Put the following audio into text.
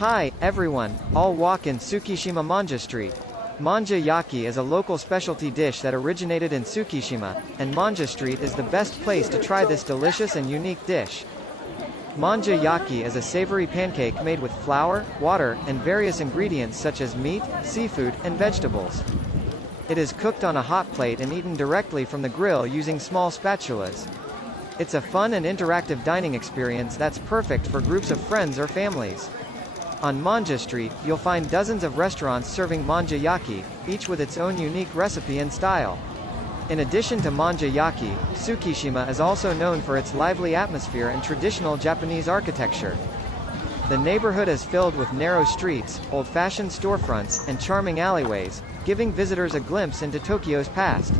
Hi, everyone, all walk in Tsukishima Monja Street. Monja yaki is a local specialty dish that originated in Tsukishima, and Monja Street is the best place to try this delicious and unique dish. Monja yaki is a savory pancake made with flour, water, and various ingredients such as meat, seafood, and vegetables. It is cooked on a hot plate and eaten directly from the grill using small spatulas. It's a fun and interactive dining experience that's perfect for groups of friends or families. On Monja Street, you'll find dozens of restaurants serving Monja yaki, each with its own unique recipe and style. In addition to Monja yaki, Tsukishima is also known for its lively atmosphere and traditional Japanese architecture. The neighborhood is filled with narrow streets, old-fashioned storefronts, and charming alleyways, giving visitors a glimpse into Tokyo's past.